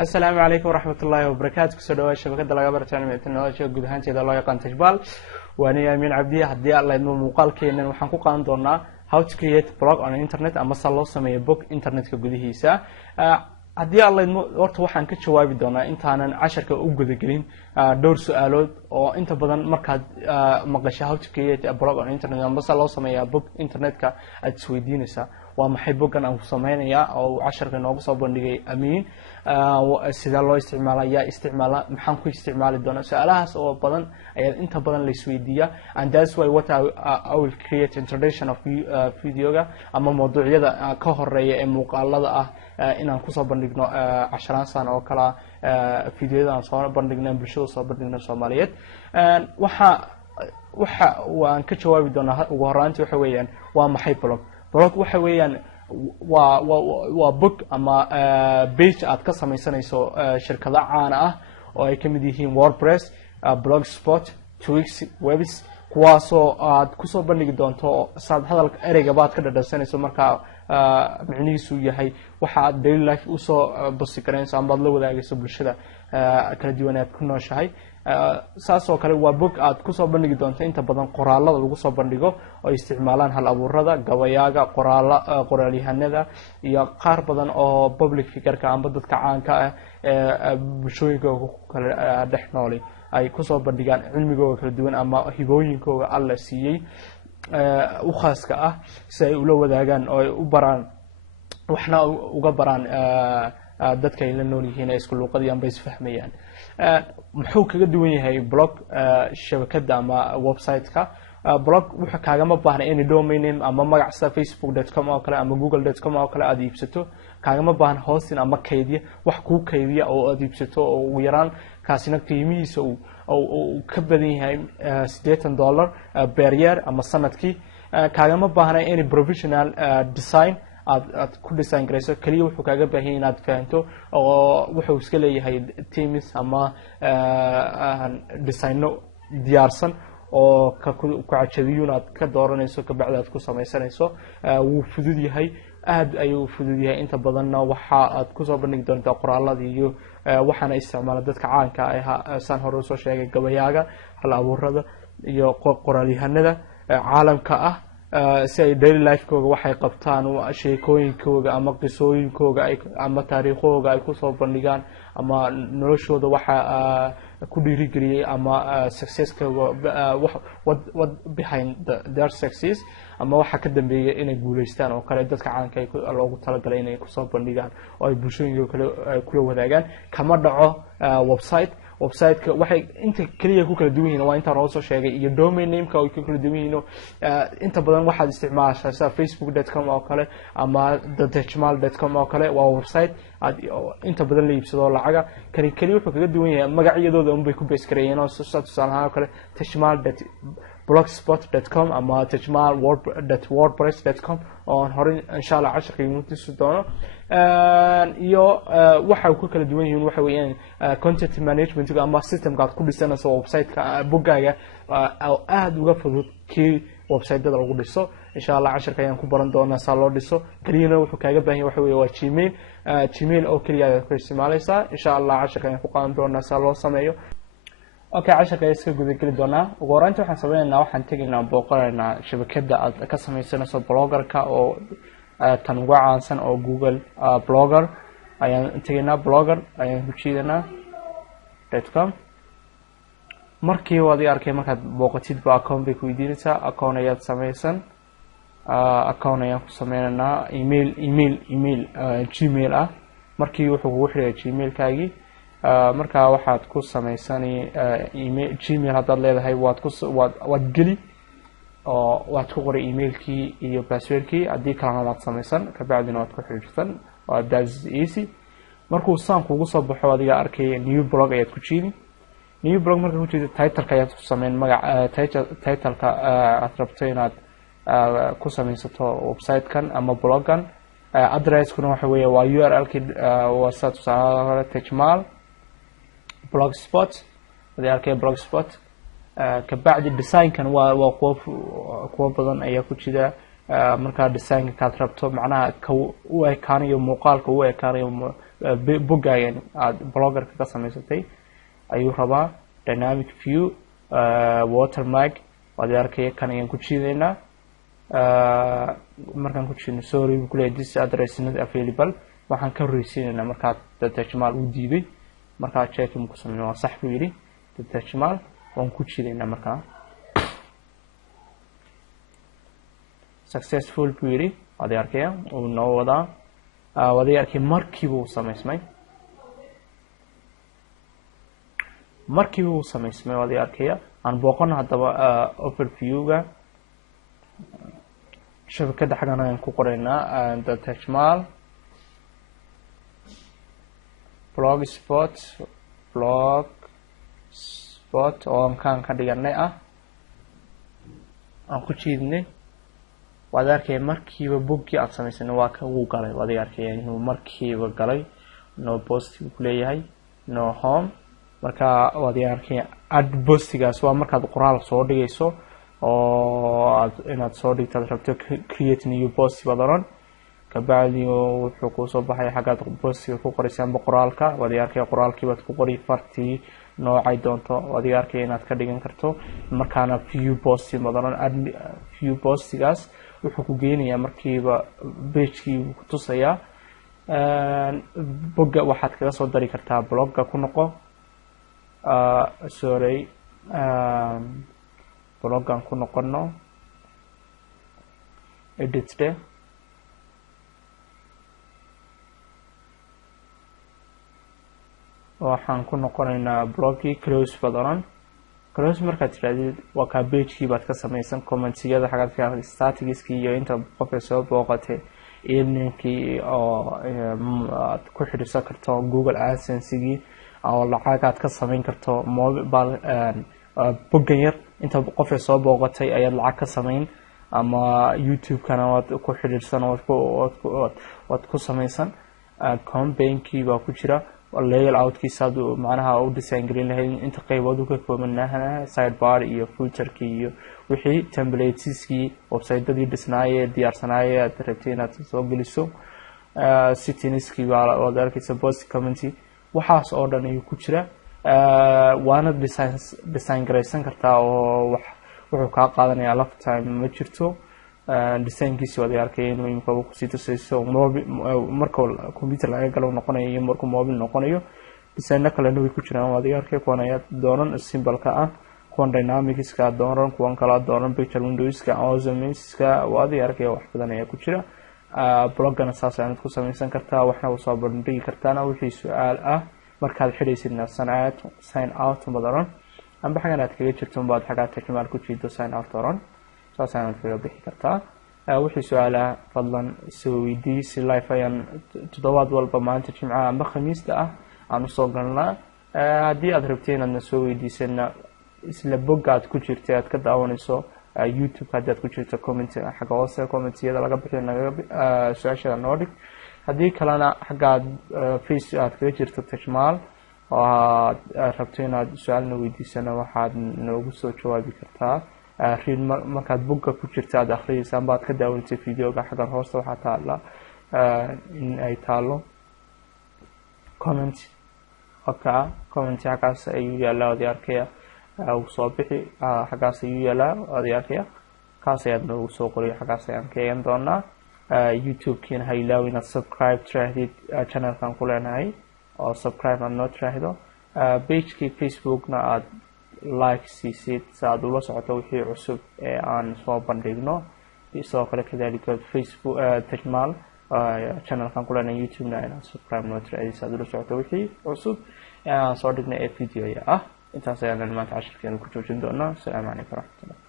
السلام عليكم ورحمة الله وبركاته. كسر دواء شبكة لقى برتعني من التكنولوجيا جود هانتي الله يقان تجبال وأنا أمين عبدي هدي الله إنه مقال كينا وحنكو قان دورنا how to create blog on internet أما صلوا سمي book internet كجوده سا هدي الله إنه ورت وحن كتشواب دونا أنت أنا عشر كأوجد جرين دور سؤالات أو أنت بدن مركز مقاشة how to create a blog on internet أما صلوا سمي book internet كأتسويدين سا ومحبوكنا أو سمينا أو عشر كنوع صابون دقي أمين sida loo isticmaalayaa maxaan ku isticmaali doonaa su'aalahaas oo badan ayaa inta badan la isweydiiyaa and that's why what I will create introduction of videoga ama mawduucyada ka horeeya ee muuqaalada ah inaan ku soo bandhigno 10 sano oo kala videoyada aan soo bandhignay bulshada soo bandhignay Soomaaliyeed waxa waan ka jawaabi doonaa ugu horaantii waxa weeyaan waa maxay blog waxa weeyaan waa book ama page aad ka samaysanayso shirkado caan ah oo ay kamid yihiin WordPress, Blogspot, Twix, Webs kuwaasoo aad ku soo bandhigi doonto saad hadalka ereyga baad ka dhadhansanayso marka macnihiisu yahay waxa aad daily life u soo basi karayso ama la wadaagayso bulshada kala duwan ee ku nooshahay saasoo kale waa book aad ku soo bandhigi doonto inta badan qoraalada lagu soo bandhigo oo isticmaalaan hal abuurada gabayaaga qoraalyahanada iyo qaar badan oo public figure-ka ama dadka caanka ah ee bulshooyinka kala dhex nool ay ku soo bandhigaan cilmigooda kala duwan ama hibooyinkooda alla siiyay u khaaska ah si ay ula wadaagaan oo ay u baraan waxna uga baraan dadka ay la nool yihiin isku luqadii ama isfahmayaan muxuu kaga duwan yahay blog shabakada ama website-ka blog wuxuu kaaga ma baahna in domain name ama magac sida facebook.com oo kale ama google.com oo kale aad iibsato kaaga ma baahna hosting ama kaydiya wax ku kaydiya oo aad iibsato oo ugu yaraan kaasina qiimihiisa uu ka badan yahay $80 per year ama sanadkii kaaga ma baahna in professional design aad ku design garayso kaliya wuxuu kaaga baahan yahay inaad fahanto oo wuxuu iska leeyahay teams ama designo diyaarsan oo ku cajabiyo aad ka dooranayso ka bacda aad ku samaysanayso wuu fudud yahay aad ayuu fudud yahay inta badanna waxa aad ku soo bandhigi doontaa qoraalada iyo waxaana isticmaala dadka caanka ah san hore soo sheegay gabayaaga hal abuurada iyo qoraalyahanada caalamka ah si ay daily life-kooga waxay qabtaan sheekooyinkooga ama qisooyinkooga ama taariikhooga ay ku soo bandhigaan ama noloshooda waxa ku dhiirigeliyay ama success-kooga what behind their success ama waxa ka dambeeyay inay guuleystaan oo kale dadka caanka ah loogu talagalay inay ku soo bandhigaan oo ay bulshooyinka kale kula wadaagaan kama dhaco website-ka waxay inta kaliya ku kala duwan yihiin waa inta aan soo sheegay iyo domain name-ka oo kala duwan yihiin inta badan waxaad isticmaashaa sida facebook.com oo kale ama tejmal.com oo kale waa website aad inta badan la iibsado lacaga kaliya wuxuu kaga duwan yahay magacyadooda un bay ku base gareeyeen oo tusaalahaan oo kale tejmal.blogspot.com ama tejmal.wordpress.com oo hore insha Allah casharkii muutisu doono iyo waxa ku kala duwan yihiin waxa weeyaan content management ama system-ka aad ku dhisanayso website-ka boggaaga aad uga fudud kii website-da lagu dhiso insha Allah casharka ayaan ku baran doonaa saa loo dhiso kaliya wuxuu kaaga baahan yahay waxa weeye waa Gmail oo kaliya aad ku isticmaalaysaa insha Allah casharka ayaan ku qaadan doonaa saa loo sameeyo okay casharka iska gudageli doonaa ugu horeyntii waxaan sameeynaa waxaan tegaynaa booqanaynaa shabakada aad ka samaysanayso blogger-ka oo tan ugu caansan oo Google blogger ayaan tegaynaa blogger ayaan ku jiidanaa.com markii waad arkay markaad booqatid ba account bay ku weydiinaysaa account ayaad samaysan account ayaan ku sameeynaa email Gmail ah markii wuxuu kugu xiriyaa Gmail-kaagii marka waxaad ku samaysani Gmail hadaad leedahay waad geli oo waad ku qoray emailkii iyo passwordkii hadii kalena waad samaysan ka bacdina waad ku xiriirsan waa that's easy markuu saan kugu soo baxo adiga arkay new blog ayaad ku jiidi new blog marka ku jiidi title-ka ayaad ku sameyn magac title-ka aad rabto inaad ku samaysato website-kan ama blog-kan address-kuna waxa weeye waa URL-kii waa tusaale Tejmal Blogspot hadii arkay Blogspot kabacdi designkan waa kuwa badan ayaa ku jira markaa designka kaad rabto macnaha u ekaanayo muuqaalka u ekaanayo boggaagan aad bloggerka ka samaysatay ayuu rabaa. dynamic view, watermark waad arkaya kan ayaan ku jiidaynaa. markaan ku jiidno sorry buu kuleeyahay this address is not available, waxaan ka horreysiinaynaa markaa Dr. Jamal uu diiday. markaa checking ku sameeyay waa sax buu yiri Dr. Jamal, waan ku jiidaynaa markaa successful buu yiri waad arkaya uu noo wadaa. waad arkay markiiba uu samaysmay waad arkaya. aan booqano haddaba overview-ga shabakada xagan ayaan ku qoraynaa Dr. Jamal blogspot oo aan kaan ka dhiganay aan ku jiidnay. waad arkaya markiiba boggii aan samaysanay waa ka uu galay. waad arkaya inuu markiiba galay. no post ku leeyahay no home. marka waad arkaya add postigaas waa markaad qoraal soo dhigayso oo inaad soo dhigto rabto create new post badaran kabacdi wuxuu ku soo baxay xagga postiga ku qoraysan qoraalka. waad arkaya qoraalkii baad ku qori fartii noocay doonto. waad arkaya inaad ka dhigan karto markaana view post badaran add view postigaas wuxuu ku geenayaa markiiba page-kii ku tusaya. bogga waxaad kaga soo dari kartaa blogga ku noqo sorry bloggan ku noqono edit de waxaan ku noqonaynaa bloggii close badaran. close markaad tirahdid waa ka page-kii baad ka samaysan comment-yada xagga fiican statistics-kii iyo inta qof soo booqatay email-kii oo aad ku xiriirsan karto Google AdSense-gii oo lacagaad ka samayn karto mobile boggan yar inta qof soo booqatay ayaad lacag ka samayn ama YouTube-kana waad ku xiriirsan waad ku samaysan. campaign-kii baa ku jira layout-kiisa macnaha u design garin lahayd inta qaybood uu ka koobanahay sidebar iyo footer-kii iyo wixii templates-kii website-dadii dhisnaayay diyaarsanaayay aad rabtay inaad soo geliso. settings-kii baa waad arkaysa post comment waxaas oo dhan ayuu ku jira. waana design garaysan kartaa oo wuxuu kaa qaadanayaa lifetime ma jirto. design-kiisi waad arkay inuu imika ku sii tusayso marka computer laga galo noqonayo iyo markuu mobile noqonayo. design kalena way ku jiraan waad arkay kuwan ayaa dooran symbol-ka kuwan dynamics-ka dooran kuwan kala dooran picture windows-ka awesomeness-ka waad arkay wax badan ayaa ku jira. blog-gana saas ayaad ku samaysan kartaa waxna u soo bandhigi kartaana wixii su'aal markaad xidhaysidna sign out badaran amba xagan aad kaga jirto baad xagaa Jamal ku jiido sign out badaran saas ayaad kaga bixi kartaa. wixii su'aalaha fadlan soo weydii si live ayaan toddobaad walba maanta Jimcaha amba Khamiista aan soo galnaa. haddii aad rabteen inaad soo weydiisana isla boggaad ku jirtay aad ka daawanayso YouTube haddii aad ku jirto comment xagga hoose comment-yada laga bixin su'aasha noo dhig. haddii kalena xagga face aad kaga jirto Jamal oo aad rabto inaad su'aalna weydiisana waxaad noogu soo jawaabi kartaa. markaad bogga ku jirto aad akhriyaysaa baad ka daawanaysaa video-ga xagga hoose waxaa taala in ay taalo comment comment xaggaas ayuu yaalaa waad arkaya uu soo bixi xaggaas ayuu yaalaa waad arkaya kaas ayaad noogu soo qoriyo xaggaas ayaan ka eegan doonaa. YouTube-kiina ha ilaawin inaad subscribe tirahdid channel-kan ku leenahay oo subscribe aad noo tiraahdo. page-kii Facebook-na aad like siisid si aad ula socoto wixii cusub ee aan soo bandhigno. sidoo kale kadaalika Facebook Jamal channel-kan ku leenahay YouTube-na inaad subscribe noo tirahdid si aad ula socoto wixii cusub ee aan soo dhignay ee video-ya intaas ayaan maanta casharkeena ku joojin doonaa. Assalaamu calaykum waraxmatullahi.